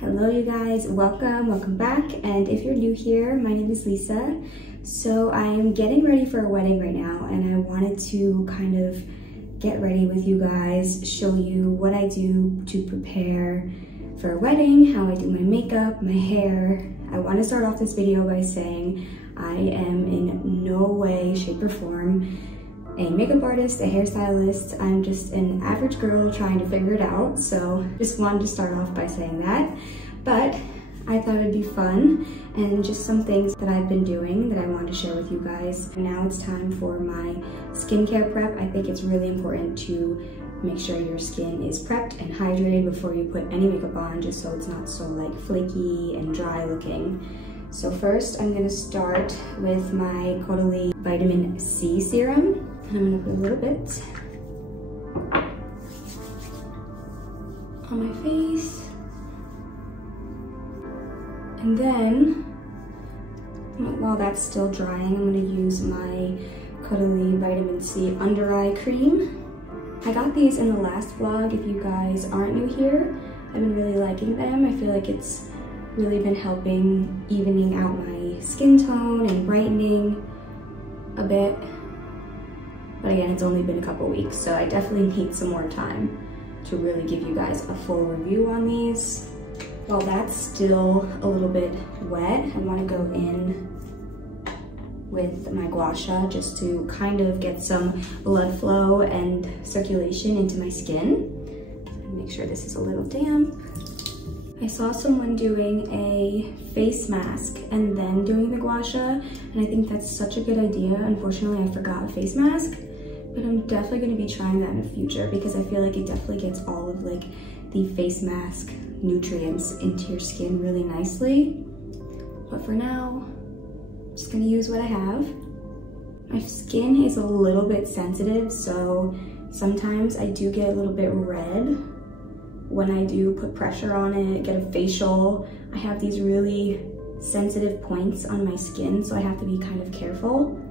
Hello you guys, welcome back. And if you're new here, my name is Lisa. So I'm getting ready for a wedding right now, and I wanted to kind of get ready with you guys, show you what I do to prepare for a wedding, how I do my makeup, my hair. I want to start off this video by saying I am in no way, shape, or form a makeup artist, a hairstylist. I'm just an average girl trying to figure it out. So just wanted to start off by saying that. But I thought it'd be fun and just some things that I've been doing that I wanted to share with you guys. Now it's time for my skincare prep. I think it's really important to make sure your skin is prepped and hydrated before you put any makeup on, just so it's not so like flaky and dry looking. So first I'm gonna start with my Glowy vitamin C serum. And I'm gonna put a little bit on my face. And then, while that's still drying, I'm gonna use my Glowy vitamin C under eye cream. I got these in the last vlog. If you guys aren't new here, I've been really liking them. I feel like it's really been helping evening out my skin tone and brightening a bit. But again, it's only been a couple weeks, so I definitely need some more time to really give you guys a full review on these. While that's still a little bit wet, I want to go in with my gua sha just to kind of get some blood flow and circulation into my skin. Make sure this is a little damp. I saw someone doing a face mask and then doing the gua sha, and I think that's such a good idea. Unfortunately, I forgot a face mask, but I'm definitely going to be trying that in the future because I feel like it definitely gets all of like the face mask nutrients into your skin really nicely. But for now, I'm just going to use what I have. My skin is a little bit sensitive, so sometimes I do get a little bit red when I do put pressure on it, get a facial. I have these really sensitive points on my skin, so I have to be kind of careful.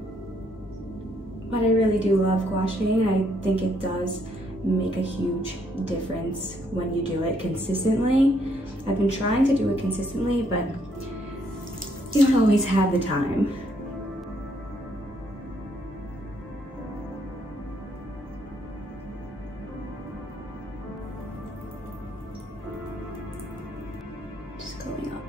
But I really do love gua shaing. I think it does make a huge difference when you do it consistently. I've been trying to do it consistently, but you don't always have the time. Just going up.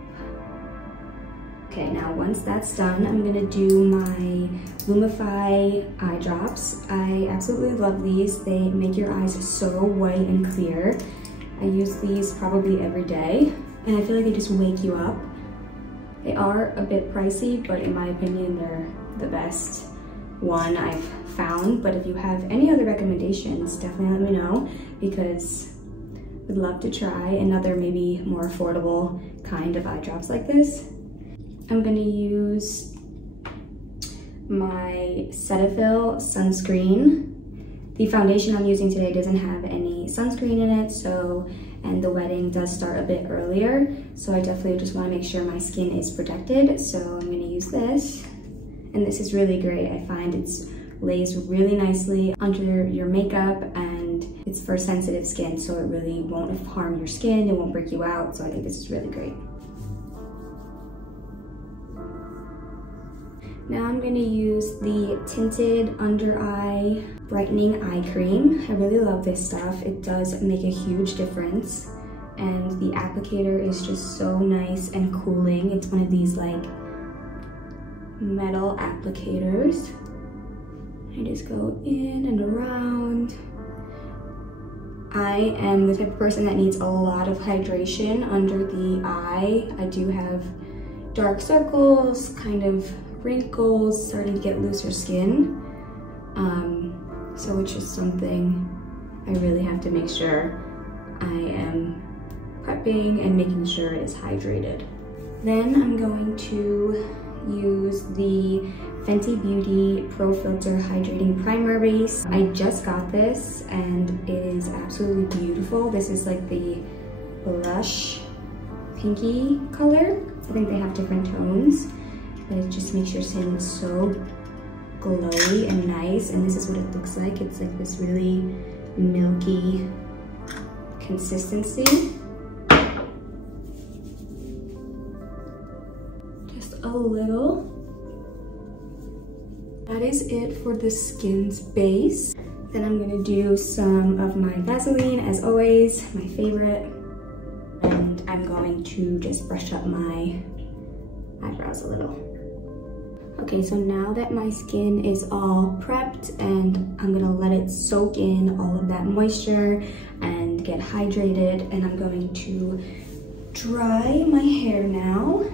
Okay, now once that's done, I'm gonna do my Lumify eye drops. I absolutely love these. They make your eyes so white and clear. I use these probably every day, and I feel like they just wake you up. They are a bit pricey, but in my opinion, they're the best one I've found. But if you have any other recommendations, definitely let me know, because I'd love to try another maybe more affordable kind of eye drops like this. I'm gonna use my Cetaphil sunscreen. The foundation I'm using today doesn't have any sunscreen in it, and the wedding does start a bit earlier, so I definitely just want to make sure my skin is protected. So I'm going to use this, and this is really great. I find it lays really nicely under your makeup, and it's for sensitive skin, so it really won't harm your skin, it won't break you out, so I think this is really great. Now I'm going to use the Tinted Under Eye Brightening Eye Cream. I really love this stuff. It does make a huge difference, and the applicator is just so nice and cooling. It's one of these like metal applicators. I just go in and around. I am the type of person that needs a lot of hydration under the eye. I do have dark circles, kind of wrinkles, starting to get looser skin. So it's just something I really have to make sure I am prepping and making sure it is hydrated. Then I'm going to use the Fenty Beauty Pro Filter Hydrating Primer Base. I just got this and it is absolutely beautiful. This is like the blush pinky color. I think they have different tones, but it just makes your skin so glowy and nice, and this is what it looks like. It's like this really milky consistency. a little. That is it for the skin's base. Then I'm gonna do some of my Vaseline, as always, my favorite. And I'm going to just brush up my eyebrows a little. Okay, so now that my skin is all prepped and I'm gonna let it soak in all of that moisture and get hydrated, and I'm going to dry my hair now.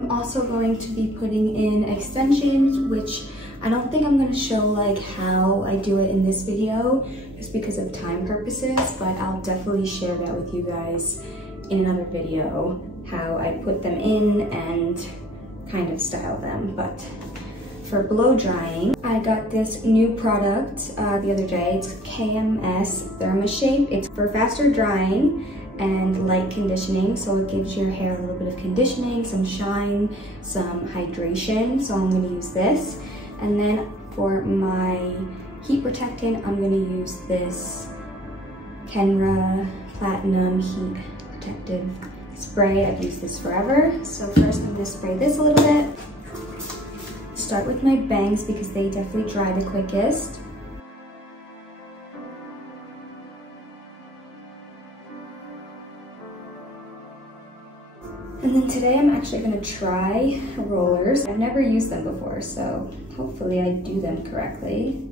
I'm also going to be putting in extensions, which I don't think I'm gonna show like how I do it in this video just because of time purposes, but I'll definitely share that with you guys in another video, how I put them in and kind of style them. But for blow drying, I got this new product the other day. It's KMS ThermaShape. It's for faster drying and light conditioning, so it gives your hair a little bit of conditioning, some shine, some hydration. So I'm gonna use this. And then for my heat protectant, I'm gonna use this Kenra Platinum Heat Protective Spray. I've used this forever. So first I'm gonna spray this a little bit. Start with my bangs because they definitely dry the quickest. And then today I'm actually gonna try rollers. I've never used them before, so hopefully I do them correctly.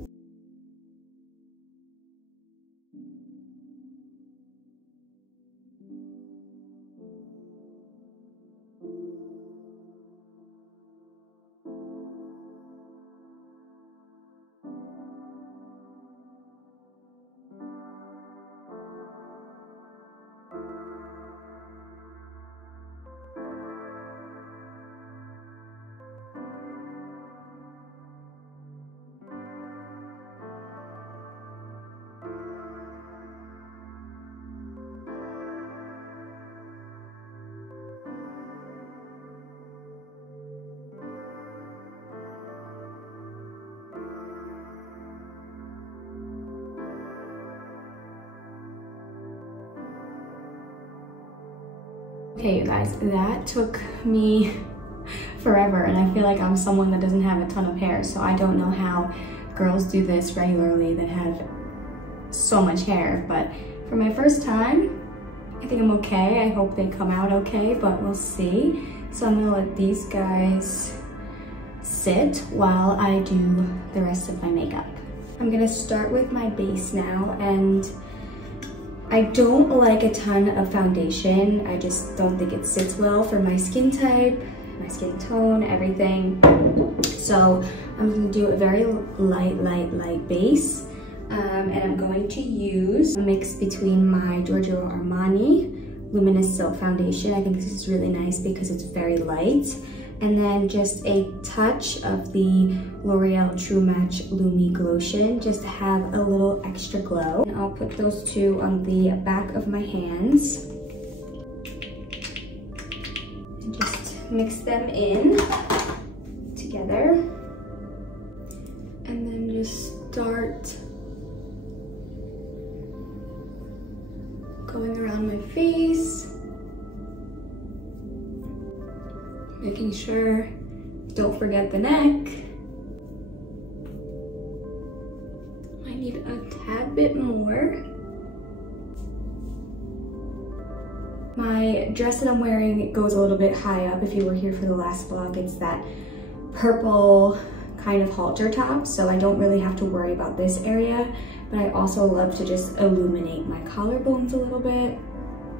Okay, you guys, that took me forever, and I feel like I'm someone that doesn't have a ton of hair, so I don't know how girls do this regularly that have so much hair. But for my first time, I think I'm okay. I hope they come out okay, but we'll see. So I'm gonna let these guys sit while I do the rest of my makeup. I'm gonna start with my base now, and I don't like a ton of foundation. I just don't think it sits well for my skin type, my skin tone, everything. So I'm gonna do a very light base. And I'm going to use a mix between my Giorgio Armani Luminous Silk Foundation. I think this is really nice because it's very light. And then just a touch of the L'Oreal True Match Lumi Glotion, just to have a little extra glow. And I'll put those two on the back of my hands. And just mix them in together. And then just start going around my face. Making sure, don't forget the neck. I need a tad bit more. My dress that I'm wearing goes a little bit high up. If you were here for the last vlog, it's that purple kind of halter top, so I don't really have to worry about this area, but I also love to just illuminate my collarbones a little bit.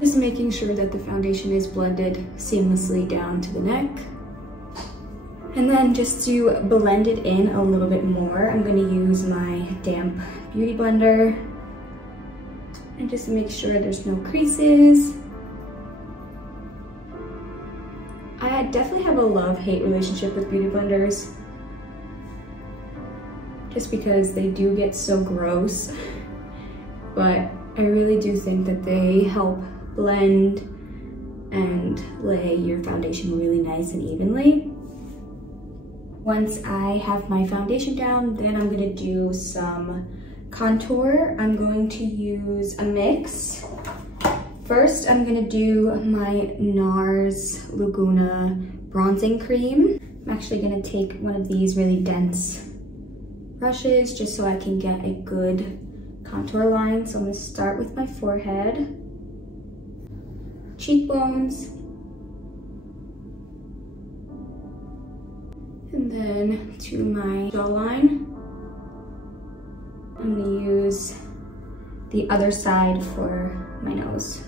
Just making sure that the foundation is blended seamlessly down to the neck. And then just to blend it in a little bit more, I'm gonna use my damp beauty blender. And just to make sure there's no creases. I definitely have a love-hate relationship with beauty blenders, just because they do get so gross. But I really do think that they help blend and lay your foundation really nice and evenly. Once I have my foundation down, then I'm gonna do some contour. I'm going to use a mix First, I'm gonna do my NARS Laguna bronzing cream. I'm actually gonna take one of these really dense brushes just so I can get a good contour line. So I'm gonna start with my forehead, cheekbones, and then to my jawline. I'm gonna use the other side for my nose.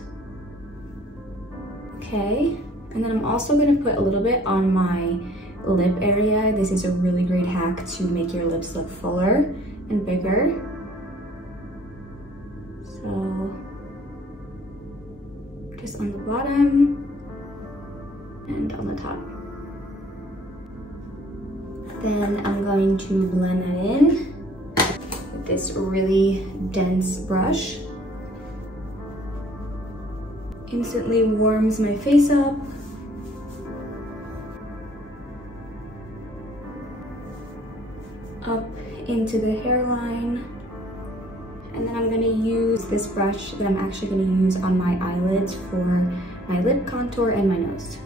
Okay, and then I'm also gonna put a little bit on my lip area. This is a really great hack to make your lips look fuller and bigger. So just on the bottom and on the top. Then I'm going to blend that in with this really dense brush. Instantly warms my face up. Up into the hairline. And then I'm gonna use this brush that I'm actually gonna use on my eyelids for my lip contour and my nose.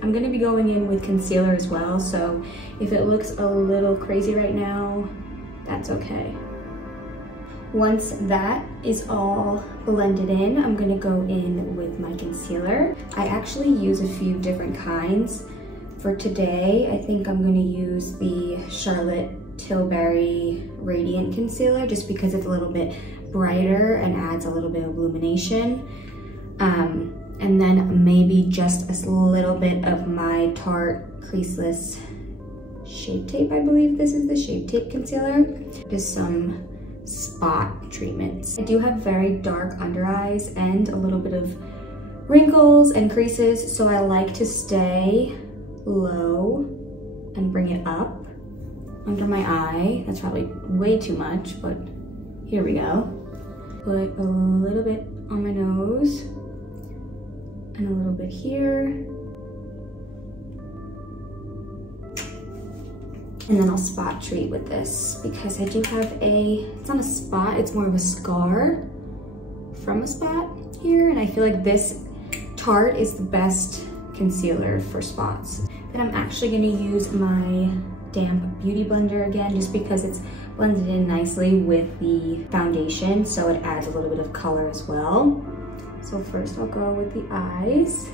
I'm gonna be going in with concealer as well, so if it looks a little crazy right now, that's okay. Once that is all blended in, I'm gonna go in with my concealer. I actually use a few different kinds. For today, I think I'm gonna use the Charlotte Tilbury Radiant Concealer just because it's a little bit brighter and adds a little bit of illumination. And then maybe just a little bit of my Tarte Creaseless Shape Tape. I believe this is the Shape Tape concealer. Just some spot treatments. I do have very dark under eyes and a little bit of wrinkles and creases, so I like to stay low and bring it up under my eye. That's probably way too much, but here we go. Put a little bit on my nose and a little bit here. And then I'll spot treat with this because I do have it's not a spot, it's more of a scar from a spot here. And I feel like this Tarte is the best concealer for spots. Then I'm actually gonna use my damp beauty blender again, just because it's blended in nicely with the foundation, so it adds a little bit of color as well. So first I'll go with the eyes.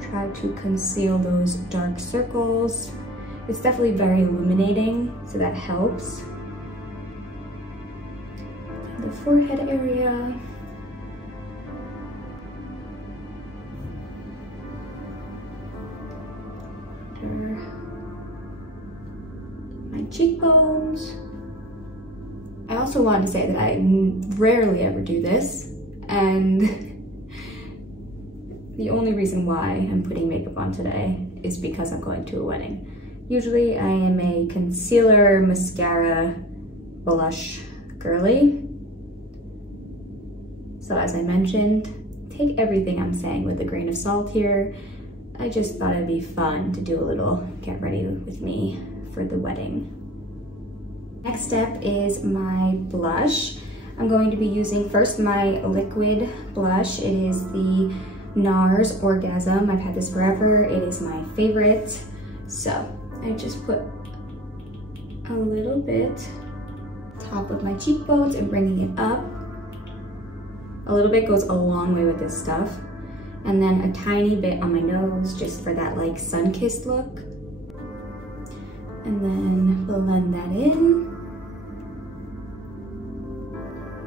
Try to conceal those dark circles. It's definitely very illuminating, so that helps. The forehead area. My cheekbones. I also wanted to say that I rarely ever do this, and the only reason why I'm putting makeup on today is because I'm going to a wedding. Usually I am a concealer, mascara, blush girly. So as I mentioned, take everything I'm saying with a grain of salt here. I just thought it'd be fun to do a little get ready with me for the wedding. Next step is my blush. I'm going to be using first my liquid blush. It is the NARS Orgasm. I've had this forever. It is my favorite. So I just put a little bit top of my cheekbones and bringing it up. A little bit goes a long way with this stuff. And then a tiny bit on my nose just for that like sun-kissed look. And then blend that in.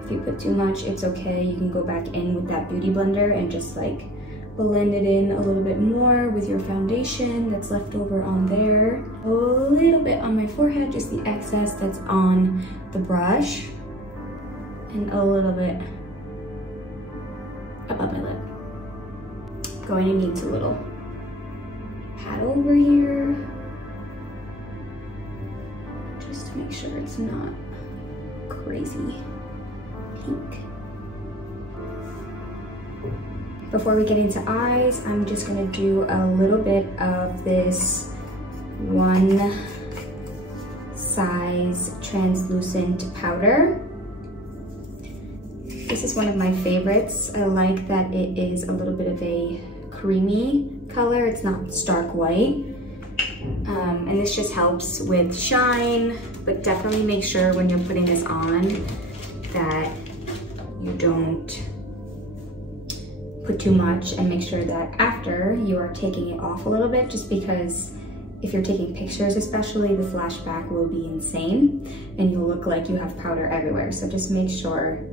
If you put too much, it's okay. You can go back in with that beauty blender and just like blend it in a little bit more with your foundation that's left over on there. A little bit on my forehead, just the excess that's on the brush. And a little bit above my lip. Going to need a little pat over here. Just to make sure it's not crazy pink. Before we get into eyes, I'm just gonna do a little bit of this one size translucent powder. This is one of my favorites. I like that it is a little bit of a creamy color. It's not stark white. And this just helps with shine, but definitely make sure when you're putting this on that you don't put too much, and make sure that after you are taking it off a little bit, just because if you're taking pictures especially, the flashback will be insane and you'll look like you have powder everywhere. So just make sure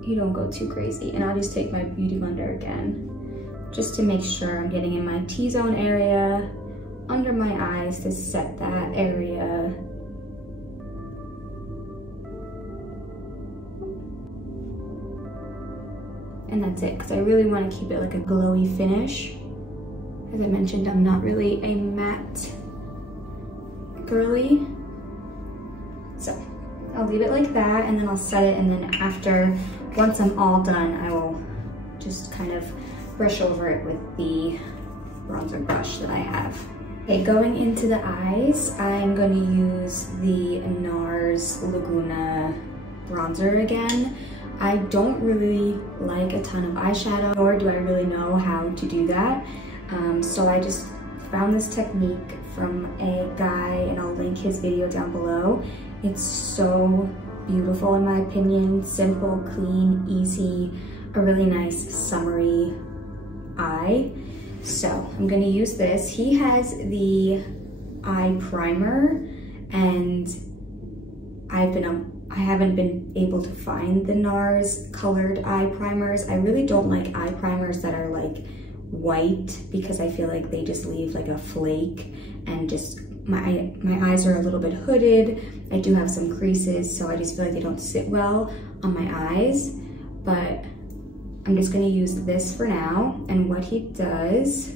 you don't go too crazy. And I'll just take my Beauty Blender again, just to make sure I'm getting in my T-zone area, under my eyes to set that area. And that's it, because I really want to keep it like a glowy finish. As I mentioned, I'm not really a matte girly. So I'll leave it like that, and then I'll set it, and then after, once I'm all done, I will just kind of brush over it with the bronzer brush that I have. Okay, going into the eyes, I'm going to use the NARS Laguna bronzer again. I don't really like a ton of eyeshadow, nor do I really know how to do that. So I just found this technique from a guy, and I'll link his video down below. It's so beautiful in my opinion, simple, clean, easy, a really nice summery eye. So I'm gonna use this. He has the eye primer, and I haven't been able to find the NARS colored eye primers. I really don't like eye primers that are like white, because I feel like they just leave like a flake, and just my eyes are a little bit hooded. I do have some creases, so I just feel like they don't sit well on my eyes. But I'm just gonna use this for now, and what he does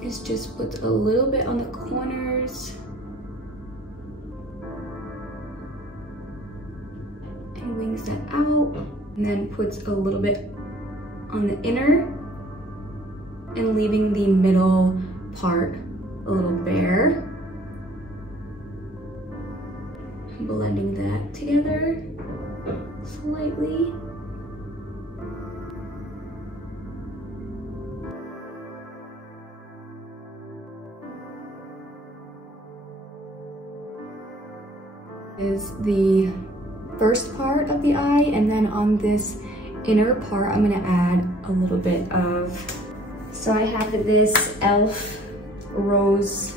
is just puts a little bit on the corners and wings that out, and then puts a little bit on the inner, and leaving the middle part a little bare. Blending that together slightly. Is the first part of the eye, and then on this inner part I'm gonna add a little bit of, so I have this e.l.f. Rose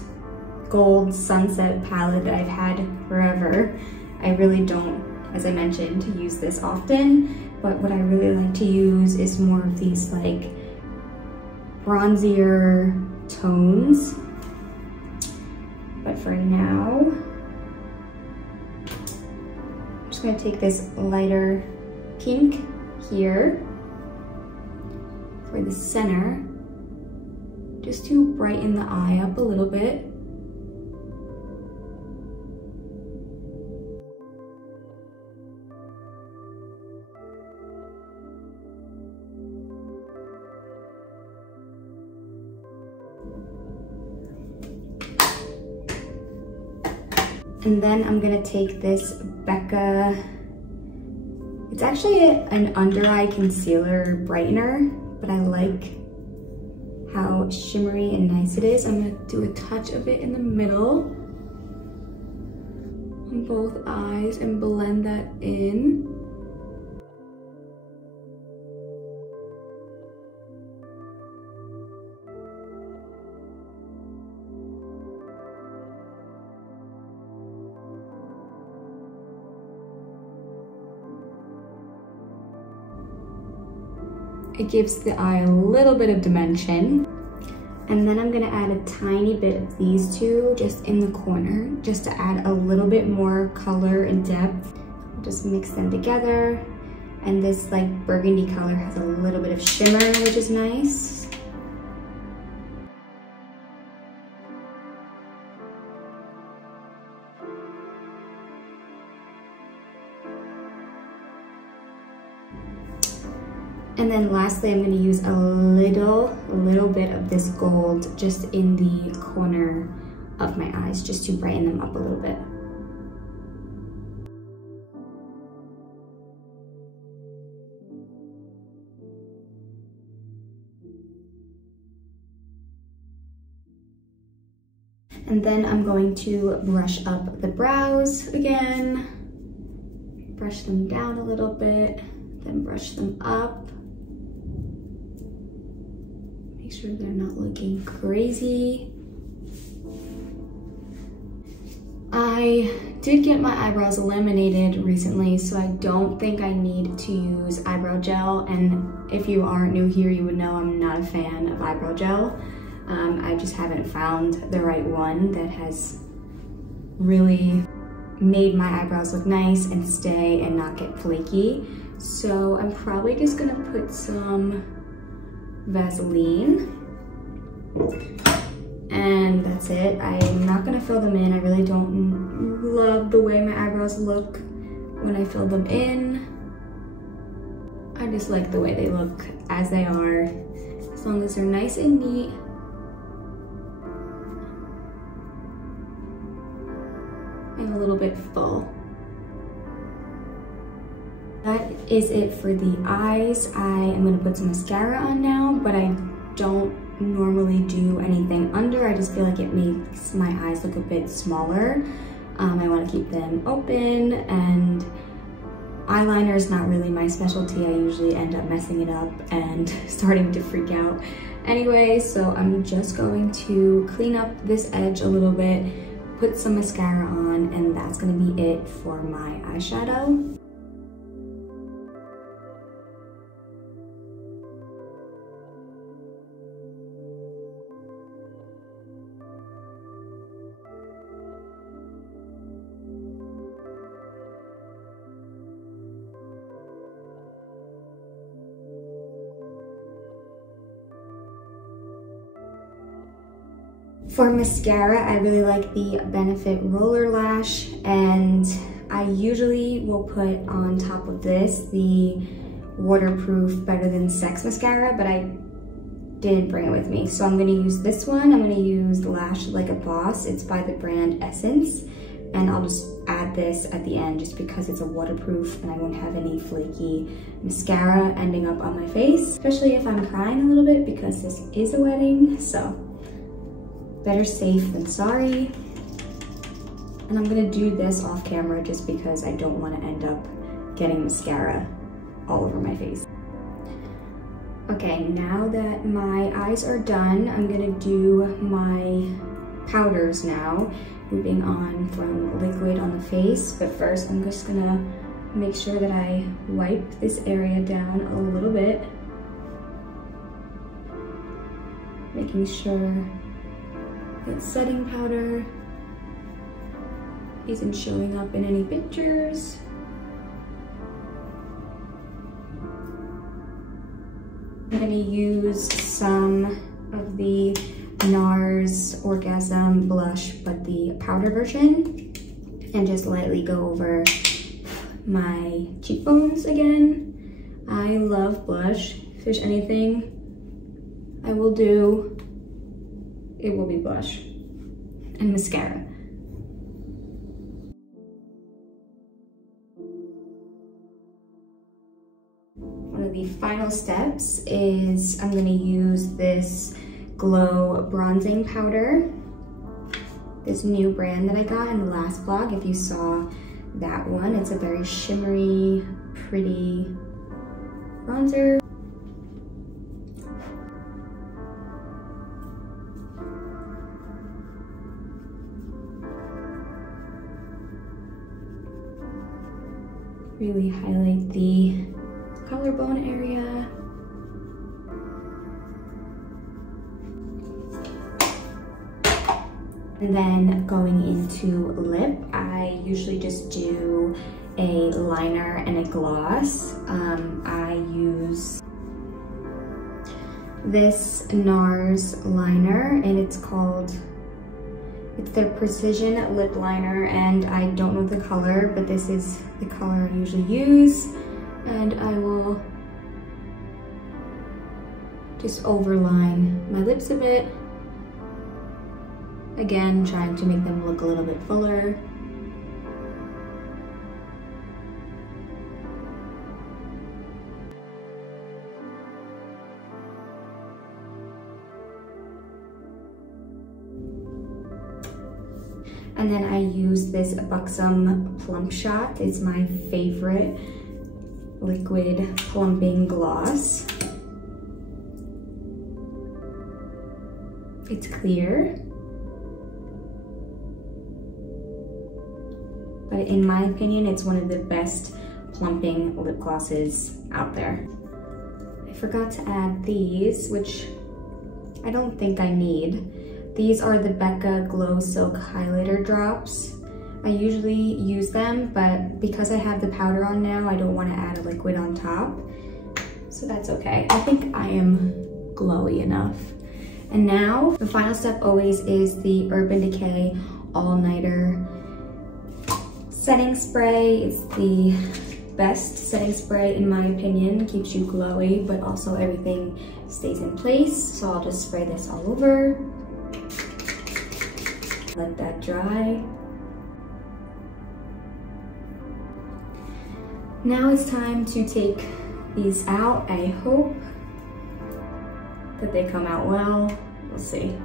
Gold Sunset palette that I've had forever. I really don't, as I mentioned, use this often, but what I really like to use is more of these like bronzier tones. But for now, I'm just gonna take this lighter pink here for the center, just to brighten the eye up a little bit. And then I'm gonna take this Becca, it's actually an under eye concealer brightener, but I like how shimmery and nice it is. I'm gonna do a touch of it in the middle on both eyes and blend that in. It gives the eye a little bit of dimension. And then I'm gonna add a tiny bit of these two just in the corner, just to add a little bit more color and depth. Just mix them together. And this like burgundy color has a little bit of shimmer, which is nice. And then lastly, I'm gonna use a little bit of this gold just in the corner of my eyes, just to brighten them up a little bit. And then I'm going to brush up the brows again. Brush them down a little bit, then brush them up. Make sure they're not looking crazy. I did get my eyebrows laminated recently, so I don't think I need to use eyebrow gel. And if you aren't new here, you would know I'm not a fan of eyebrow gel. I just haven't found the right one that has really made my eyebrows look nice and stay and not get flaky. So I'm probably just gonna put some Vaseline. And that's it. I'm not gonna fill them in. I really don't love the way my eyebrows look when I fill them in. I just like the way they look as they are, as long as they're nice and neat. And a little bit full. That is it for the eyes. I am gonna put some mascara on now, but I don't normally do anything under. I just feel like it makes my eyes look a bit smaller. I want to keep them open, and eyeliner is not really my specialty. I usually end up messing it up and starting to freak out anyway, so I'm just going to clean up this edge a little bit, put some mascara on, and that's going to be it for my eyeshadow. For mascara, I really like the Benefit Roller Lash, and I usually will put on top of this the waterproof Better Than Sex mascara, but I didn't bring it with me. So I'm gonna use this one. I'm gonna use Lash Like a Boss. It's by the brand Essence, and I'll just add this at the end just because it's a waterproof and I won't have any flaky mascara ending up on my face, especially if I'm crying a little bit because this is a wedding, so better safe than sorry. And I'm gonna do this off camera just because I don't wanna end up getting mascara all over my face. Okay, now that my eyes are done, I'm gonna do my powders now, moving on from liquid on the face. But first, I'm just gonna make sure that I wipe this area down a little bit, making sure that setting powder isn't showing up in any pictures. I'm gonna use some of the NARS Orgasm blush, but the powder version, and just lightly go over my cheekbones again. I love blush. If there's anything I will do, it will be blush and mascara. One of the final steps is I'm gonna use this Glow bronzing powder, this new brand that I got in the last vlog. If you saw that one, it's a very shimmery, pretty bronzer. Really highlight the collarbone area. And then going into lip, I usually just do a liner and a gloss. I use this NARS liner, and it's their Precision Lip Liner, and I don't know the color, but this is the color I usually use. And I will just overline my lips a bit. Again, trying to make them look a little bit fuller. And then I used this Buxom Plump Shot. It's my favorite liquid plumping gloss. It's clear, but in my opinion, it's one of the best plumping lip glosses out there. I forgot to add these, which I don't think I need. These are the Becca Glow Silk Highlighter Drops. I usually use them, but because I have the powder on now, I don't want to add a liquid on top. So that's okay. I think I am glowy enough. And now, the final step always is the Urban Decay All Nighter Setting Spray. It's the best setting spray in my opinion. It keeps you glowy, but also everything stays in place. So I'll just spray this all over. Let that dry. Now it's time to take these out. I hope that they come out well. We'll see.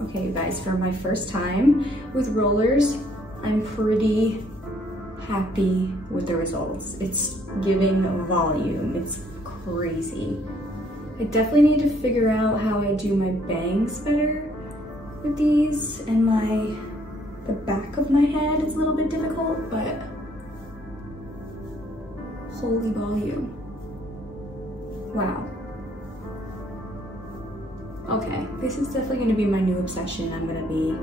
Okay, you guys, for my first time with rollers, I'm pretty happy with the results. It's giving volume, it's crazy. I definitely need to figure out how I do my bangs better with these, and the back of my head is a little bit difficult, but holy volume. Wow. Okay, this is definitely gonna be my new obsession. I'm gonna be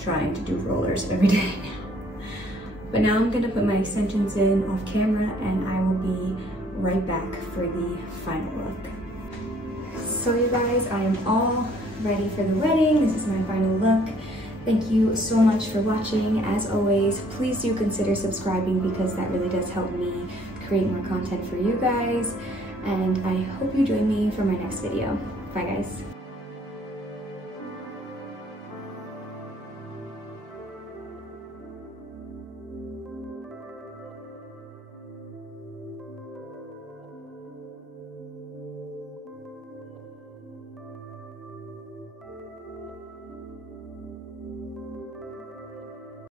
trying to do rollers every day now. But now I'm gonna put my extensions in off camera and I will be right back for the final look. So you guys, I am all ready for the wedding. This is my final look. Thank you so much for watching. As always, please do consider subscribing because that really does help me create more content for you guys. And I hope you join me for my next video. Bye guys.